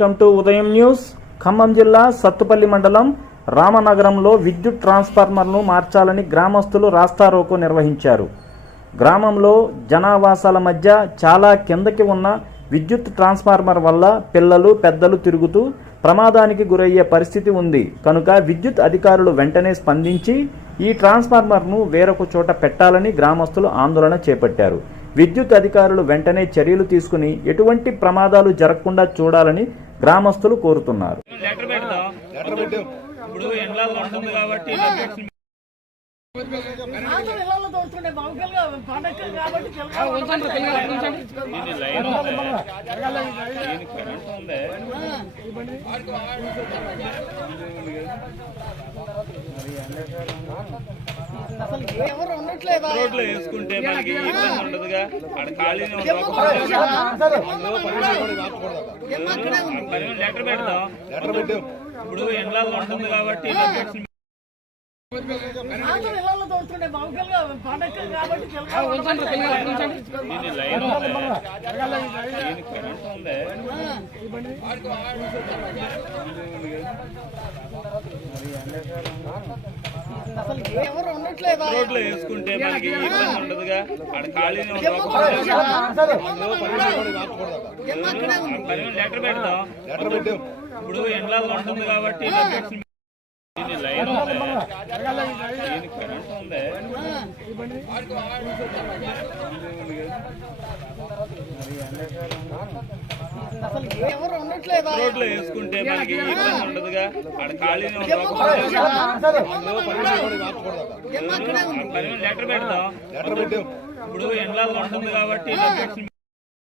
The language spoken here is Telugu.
Welcome to Udayam news. Khammam జిల్లా సత్తుపల్లి మండలం రామనగరంలో విద్యుత్ ట్రాన్స్ఫార్మర్ను మార్చాలని గ్రామస్తులు రాస్తారోకో నిర్వహించారు. గ్రామంలో జనావాసాల మధ్య చాలా కిందకి ఉన్న విద్యుత్ ట్రాన్స్ఫార్మర్ వల్ల పిల్లలు పెద్దలు తిరుగుతూ ప్రమాదానికి గురయ్యే పరిస్థితి ఉంది. కనుక విద్యుత్ అధికారులు వెంటనే స్పందించి ఈ ట్రాన్స్ఫార్మర్ను వేరొక చోట పెట్టాలని గ్రామస్తులు ఆందోళన చేపట్టారు. విద్యుత్ అధికారులు వెంటనే చర్యలు తీసుకుని ఎటువంటి ప్రమాదాలు జరగకుండా చూడాలని గ్రామస్తులు కోరుతున్నారు. ఉంది రోడ్లో వేసుకుంటే మనకి ఇబ్బంది ఉండదుగా. అక్కడ. పని లెటర్ పెడతాం ఇప్పుడు ఎండ్లలో ఉంటుంది కాబట్టి ఉంది? రోడ్లో వేసుకుంటే మనకి ఇబ్బంది ఉండదుగా. అక్కడ? పని లెటర్ పెడతాం ఇప్పుడు ఎండ్లలో ఉంటుంది కాబట్టి లైన్ కరెంట్ ఉంది? రోడ్లో వేసుకుంటే మనకి ఇబ్బంది ఉండదుగా. అక్కడ ఖాళీనే లెటర్ పెడతాం. ఇప్పుడు ఎండ్లలో ఉంటుంది కాబట్టి